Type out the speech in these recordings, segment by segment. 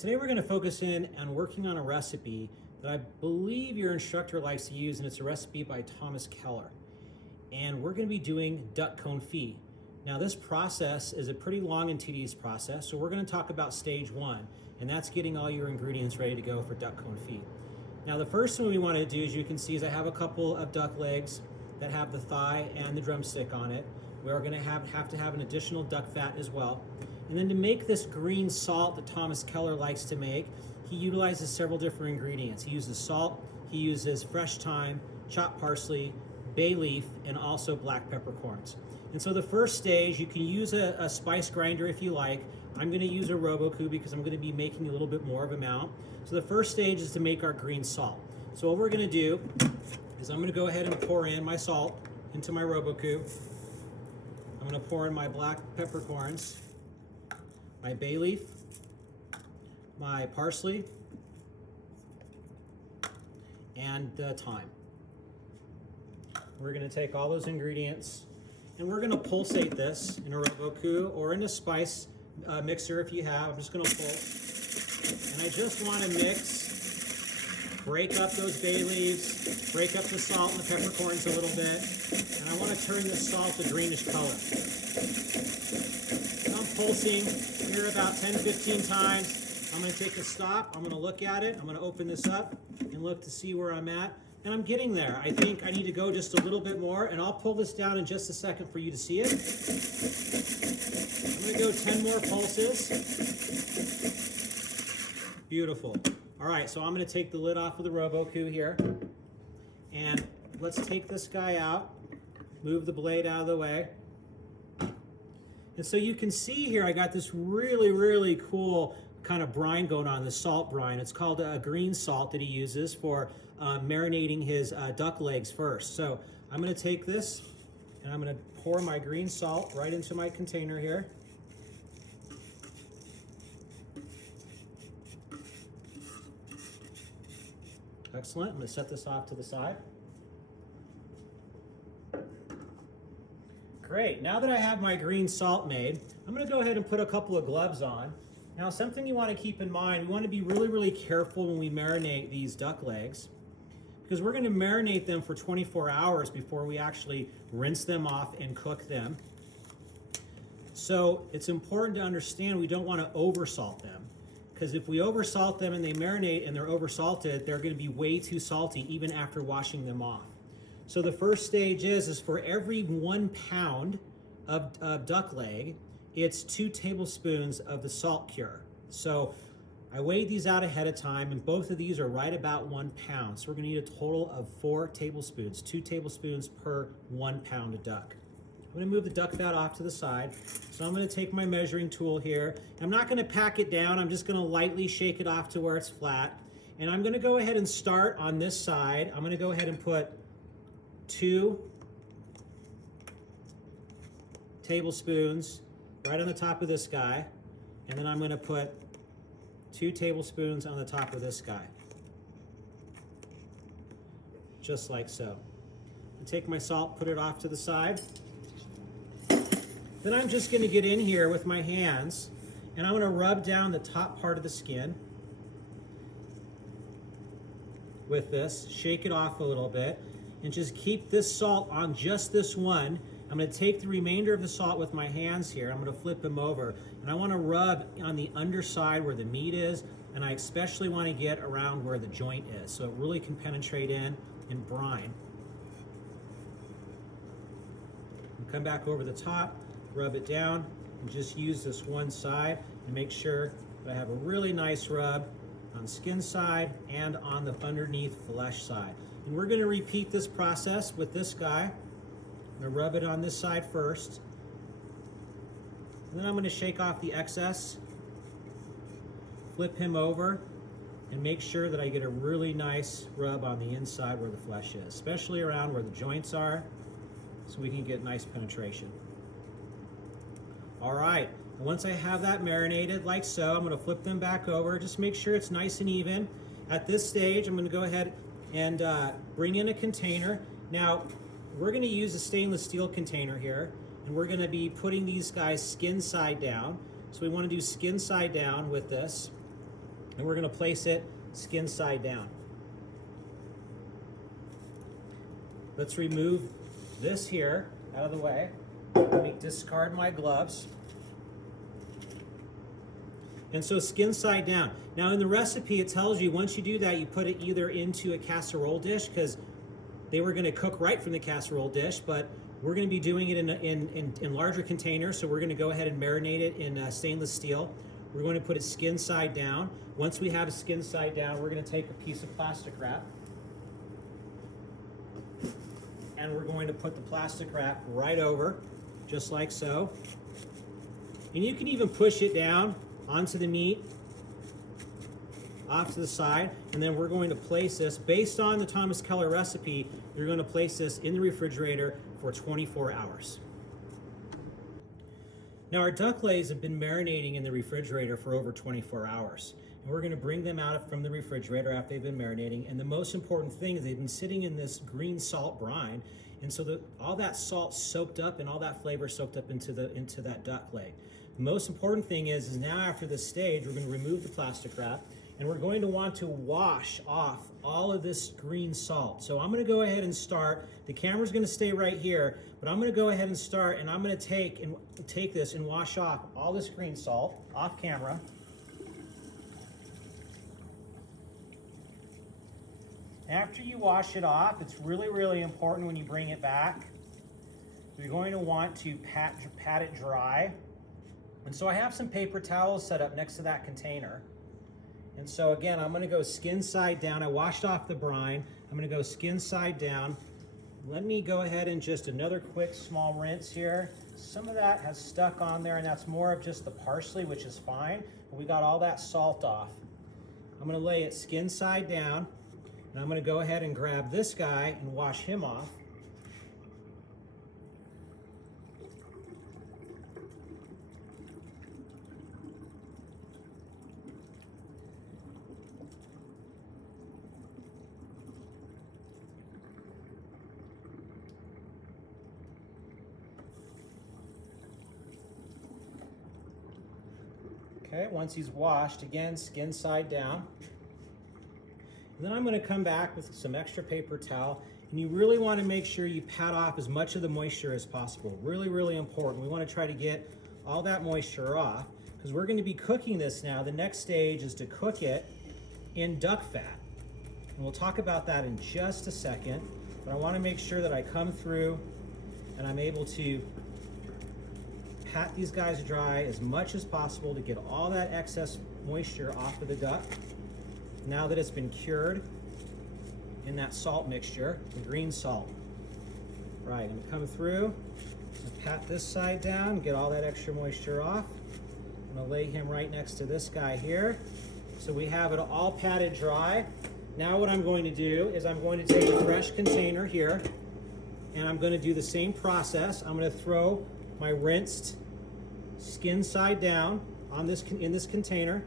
Today we're going to focus in on working on a recipe that I believe your instructor likes to use, and it's a recipe by Thomas Keller. And we're going to be doing duck confit. Now this process is a pretty long and tedious process, so we're going to talk about stage one, and that's getting all your ingredients ready to go for duck confit. Now the first thing we want to do, as you can see, is I have a couple of duck legs that have the thigh and the drumstick on it. We're going to have to have an additional duck fat as well. And then to make this green salt that Thomas Keller likes to make, he utilizes several different ingredients. He uses salt, he uses fresh thyme, chopped parsley, bay leaf, and also black peppercorns. And so the first stage, you can use a spice grinder if you like. I'm going to use a Roboku because I'm going to be making a little bit more of amount. So the first stage is to make our green salt. So what we're going to do is I'm going to go ahead and pour in my salt into my Roboku. I'm going to pour in my black peppercorns, my bay leaf, my parsley, and the thyme. We're going to take all those ingredients and we're going to pulsate this in a Roboku or in a spice mixer if you have. I'm just going to pulse. And I just want to mix, break up those bay leaves, break up the salt and the peppercorns a little bit. And I want to turn this salt a greenish color. I'm pulsing here about 10-15 times. I'm going to take a stop. I'm going to look at it. I'm going to open this up and look to see where I'm at. And I'm getting there. I think I need to go just a little bit more, and I'll pull this down in just a second for you to see it. I'm going to go 10 more pulses. Beautiful. All right, so I'm going to take the lid off of the Roboku here. And let's take this guy out, move the blade out of the way. And so you can see here, I got this really, really cool kind of brine going on, the salt brine. It's called a green salt that he uses for marinating his duck legs first. So I'm going to take this and I'm going to pour my green salt right into my container here. Excellent. I'm going to set this off to the side. Great. Now that I have my green salt made, I'm going to go ahead and put a couple of gloves on. Now, something you want to keep in mind, we want to be really, really careful when we marinate these duck legs, because we're going to marinate them for 24 hours before we actually rinse them off and cook them. So it's important to understand we don't want to oversalt them, because if we oversalt them and they marinate and they're oversalted, they're going to be way too salty even after washing them off. So the first stage is for every 1 pound of duck leg, it's 2 tablespoons of the salt cure. So I weighed these out ahead of time, and both of these are right about 1 pound. So we're going to need a total of 4 tablespoons, 2 tablespoons per 1 pound of duck. I'm going to move the duck fat off to the side. So I'm going to take my measuring tool here. I'm not going to pack it down. I'm just going to lightly shake it off to where it's flat. And I'm going to go ahead and start on this side. I'm going to go ahead and put 2 tablespoons right on the top of this guy, and then I'm going to put 2 tablespoons on the top of this guy, just like so. And take my salt, put it off to the side. Then I'm just going to get in here with my hands, and I'm going to rub down the top part of the skin with this, shake it off a little bit, and just keep this salt on just this one. I'm going to take the remainder of the salt with my hands here. I'm going to flip them over, and I want to rub on the underside where the meat is, and I especially want to get around where the joint is so it really can penetrate in and brine. And come back over the top, rub it down, and just use this one side and make sure that I have a really nice rub on the skin side and on the underneath flesh side. And we're going to repeat this process with this guy. I'm going to rub it on this side first. And then I'm going to shake off the excess, flip him over, and make sure that I get a really nice rub on the inside where the flesh is, especially around where the joints are, so we can get nice penetration. All right, and once I have that marinated like so, I'm going to flip them back over. Just make sure it's nice and even. At this stage, I'm going to go ahead and bring in a container. Now, we're going to use a stainless steel container here, and we're going to be putting these guys skin side down. So we want to do skin side down with this. and we're going to place it skin side down. Let's remove this here out of the way. Let me discard my gloves. And so skin side down. Now in the recipe it tells you once you do that you put it either into a casserole dish, because they were going to cook right from the casserole dish, but we're going to be doing it in larger containers, so we're going to go ahead and marinate it in stainless steel. We're going to put it skin side down. Once we have it skin side down, we're going to take a piece of plastic wrap and we're going to put the plastic wrap right over, just like so. And you can even push it down onto the meat, off to the side, and then we're going to place this, based on the Thomas Keller recipe, you're going to place this in the refrigerator for 24 hours. Now our duck legs have been marinating in the refrigerator for over 24 hours. And we're going to bring them out from the refrigerator after they've been marinating. And the most important thing is they've been sitting in this green salt brine. And so all that salt soaked up and all that flavor soaked up into that duck leg. The most important thing is now after this stage, we're going to remove the plastic wrap and we're going to want to wash off all of this green salt. So I'm going to go ahead and start. The camera's going to stay right here, but I'm going to go ahead and start, and I'm going to take this and wash off all this green salt off camera. After you wash it off, it's really, really important when you bring it back. You're going to want to pat it dry. And so I have some paper towels set up next to that container. And so again, I'm going to go skin side down. I washed off the brine. I'm going to go skin side down. Let me go ahead and just another quick small rinse here. Some of that has stuck on there, and that's more of just the parsley, which is fine. But we got all that salt off. I'm going to lay it skin side down, and I'm going to go ahead and grab this guy and wash him off. Okay, once he's washed, again, skin side down. And then I'm going to come back with some extra paper towel, and you really want to make sure you pat off as much of the moisture as possible. Really, really important. We want to try to get all that moisture off, because we're going to be cooking this now. The next stage is to cook it in duck fat. And we'll talk about that in just a second, but I want to make sure that I come through and I'm able to pat these guys dry as much as possible to get all that excess moisture off of the duck. Now that it's been cured in that salt mixture, the green salt. Right, I'm gonna come through and pat this side down, get all that extra moisture off. I'm gonna lay him right next to this guy here. So we have it all patted dry. Now what I'm going to do is I'm going to take a fresh container here, and I'm going to do the same process. I'm going to throw my rinsed skin side down on in this container.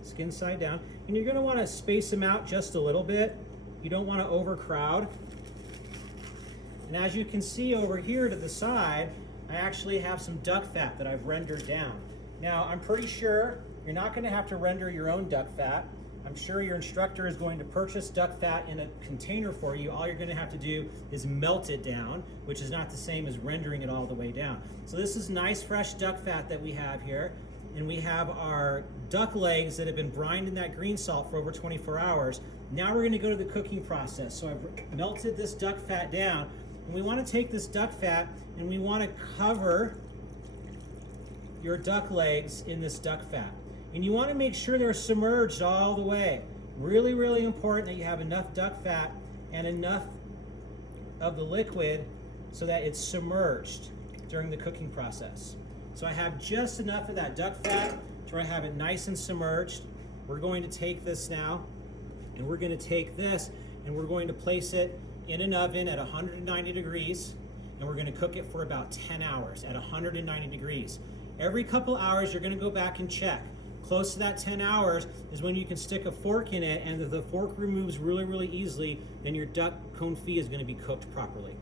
Skin side down. And you're going to want to space them out just a little bit. You don't want to overcrowd. And as you can see over here to the side, I actually have some duck fat that I've rendered down. Now, I'm pretty sure you're not going to have to render your own duck fat. I'm sure your instructor is going to purchase duck fat in a container for you. All you're going to have to do is melt it down, which is not the same as rendering it all the way down. So this is nice fresh duck fat that we have here. And we have our duck legs that have been brined in that green salt for over 24 hours. Now we're going to go to the cooking process. So I've melted this duck fat down. And we want to take this duck fat and we want to cover your duck legs in this duck fat. And you want to make sure they're submerged all the way. Really, really important that you have enough duck fat and enough of the liquid so that it's submerged during the cooking process. So I have just enough of that duck fat to where I have it nice and submerged. We're going to take this now, and we're going to take this and we're going to place it in an oven at 190 degrees, and we're going to cook it for about 10 hours at 190 degrees. Every couple hours, you're going to go back and check. Close to that 10 hours is when you can stick a fork in it, and if the fork removes really, really easily, then your duck confit is going to be cooked properly.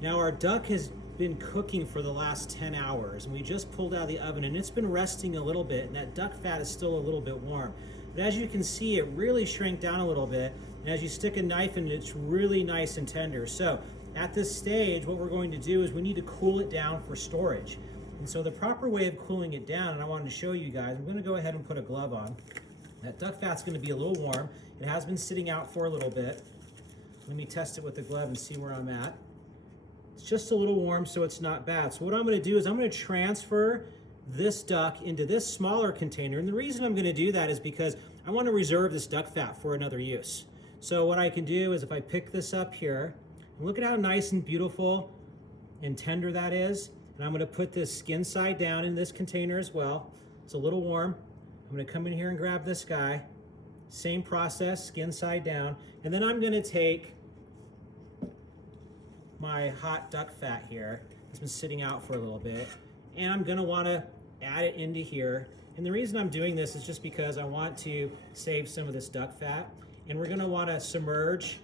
Now our duck has been cooking for the last 10 hours, and we just pulled out of the oven, and it's been resting a little bit, and that duck fat is still a little bit warm. But as you can see, it really shrank down a little bit, and as you stick a knife in it, it's really nice and tender. So at this stage, what we're going to do is we need to cool it down for storage. And so the proper way of cooling it down, and I wanted to show you guys, I'm gonna go ahead and put a glove on. That duck fat's gonna be a little warm. It has been sitting out for a little bit. Let me test it with the glove and see where I'm at. It's just a little warm, so it's not bad. So what I'm gonna do is I'm gonna transfer this duck into this smaller container. And the reason I'm gonna do that is because I wanna reserve this duck fat for another use. So what I can do is if I pick this up here, and look at how nice and beautiful and tender that is. And I'm gonna put this skin side down in this container as well. It's a little warm. I'm gonna come in here and grab this guy. Same process, skin side down. And then I'm gonna take my hot duck fat here. It's been sitting out for a little bit. And I'm gonna wanna add it into here. And the reason I'm doing this is just because I want to save some of this duck fat. And we're gonna wanna submerge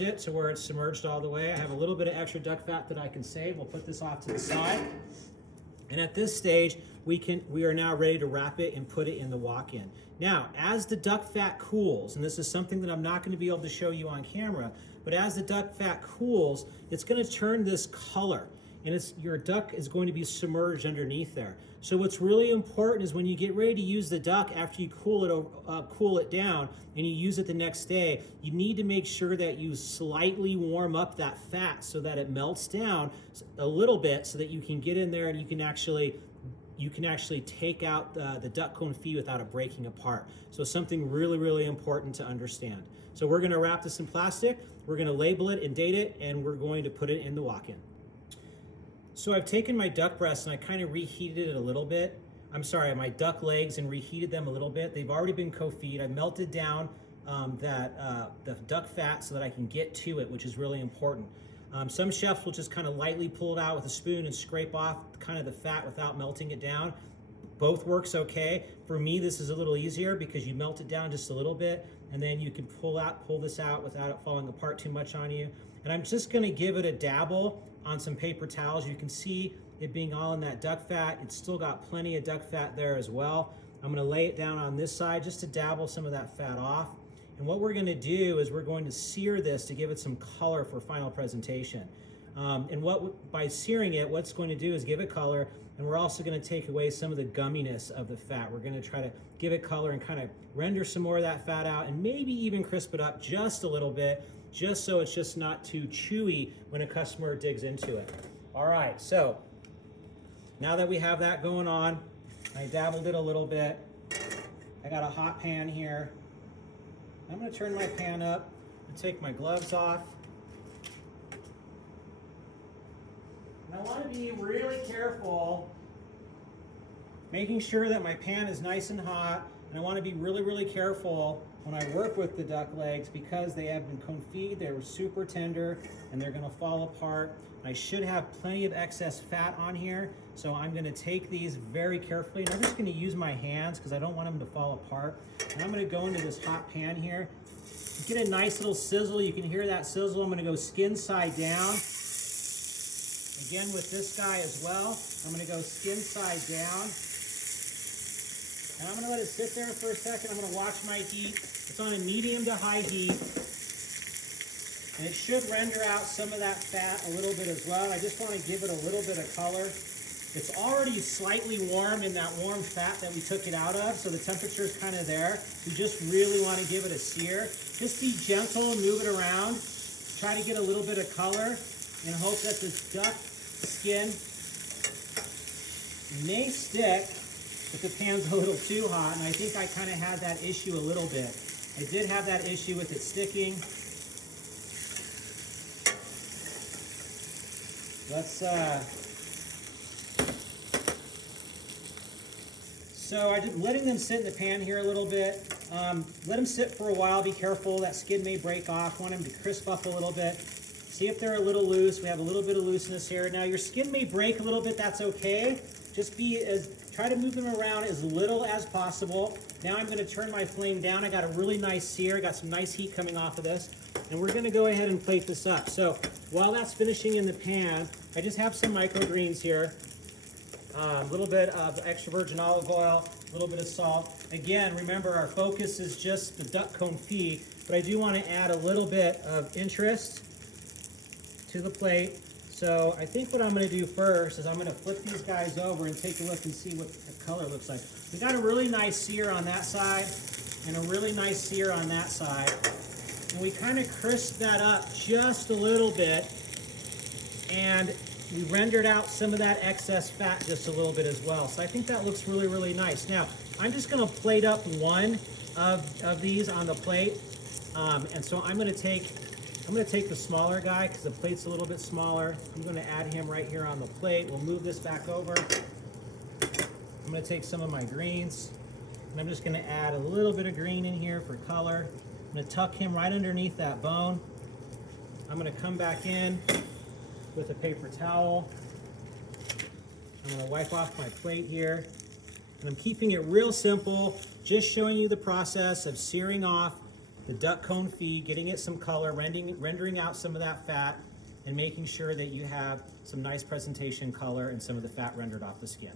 it to where it's submerged all the way. I have a little bit of extra duck fat that I can save. We'll put this off to the side. And at this stage, we are now ready to wrap it and put it in the walk-in. Now, as the duck fat cools, and this is something that I'm not going to be able to show you on camera, but as the duck fat cools, it's going to turn this color, and your duck is going to be submerged underneath there. So what's really important is when you get ready to use the duck after you cool it down and you use it the next day, you need to make sure that you slightly warm up that fat so that it melts down a little bit so that you can get in there and you can actually take out the duck confit without it breaking apart. So something really, really important to understand. So we're gonna wrap this in plastic, we're gonna label it and date it, and we're going to put it in the walk-in. So I've taken my duck breasts and I kind of reheated it a little bit. I'm sorry, my duck legs and reheated them a little bit. They've already been confit. I melted down the duck fat so that I can get to it, which is really important. Some chefs will just kind of lightly pull it out with a spoon and scrape off kind of the fat without melting it down. Both works okay. For me, this is a little easier because you melt it down just a little bit and then you can pull this out without it falling apart too much on you. And I'm just gonna give it a dabble on some paper towels. You can see it being all in that duck fat. It's still got plenty of duck fat there as well. I'm gonna lay it down on this side just to dabble some of that fat off. And what we're gonna do is we're going to sear this to give it some color for final presentation. By searing it, what's going to do is give it color, and we're also gonna take away some of the gumminess of the fat. We're gonna try to give it color and kind of render some more of that fat out and maybe even crisp it up just a little bit, just so it's just not too chewy when a customer digs into it. All right, so now that we have that going on, I dabbled it a little bit. I got a hot pan here. I'm gonna turn my pan up and take my gloves off. And I wanna be really careful, making sure that my pan is nice and hot, and I wanna be really, really careful when I work with the duck legs because they have been confit, they were super tender, and they're gonna fall apart. I should have plenty of excess fat on here, so I'm gonna take these very carefully, and I'm just gonna use my hands because I don't want them to fall apart. And I'm gonna go into this hot pan here, get a nice little sizzle. You can hear that sizzle. I'm gonna go skin side down. Again with this guy as well, I'm gonna go skin side down. And I'm gonna let it sit there for a second. I'm gonna watch my heat. It's on a medium to high heat. And it should render out some of that fat a little bit as well. I just wanna give it a little bit of color. It's already slightly warm in that warm fat that we took it out of, so the temperature is kind of there. We just really wanna give it a sear. Just be gentle and move it around. Try to get a little bit of color and hope that this duck skin may stick if the pan's a little too hot, and I think I kind of had that issue a little bit. I did have that issue with it sticking. So I'm letting them sit in the pan here a little bit. Let them sit for a while, be careful, that skin may break off. Want them to crisp up a little bit. See if they're a little loose. We have a little bit of looseness here. Now your skin may break a little bit, that's okay. Just try to move them around as little as possible. Now I'm going to turn my flame down. I got a really nice sear, got some nice heat coming off of this. And we're going to go ahead and plate this up. So while that's finishing in the pan, I just have some microgreens here. A little bit of extra virgin olive oil, a little bit of salt. Again, remember our focus is just the duck confit, but I do want to add a little bit of interest to the plate. So I think what I'm going to do first is I'm going to flip these guys over and take a look and see what the color looks like. We got a really nice sear on that side and a really nice sear on that side. And we kind of crisp that up just a little bit, and we rendered out some of that excess fat just a little bit as well. So I think that looks really, really nice. Now, I'm just going to plate up one of these on the plate. And so I'm going to take the smaller guy because the plate's a little bit smaller. I'm going to add him right here on the plate. We'll move this back over. I'm going to take some of my greens, and I'm just going to add a little bit of green in here for color. I'm going to tuck him right underneath that bone. I'm going to come back in with a paper towel. I'm going to wipe off my plate here. And I'm keeping it real simple, just showing you the process of searing off the duck confit, getting it some color, rendering out some of that fat, and making sure that you have some nice presentation color and some of the fat rendered off the skin.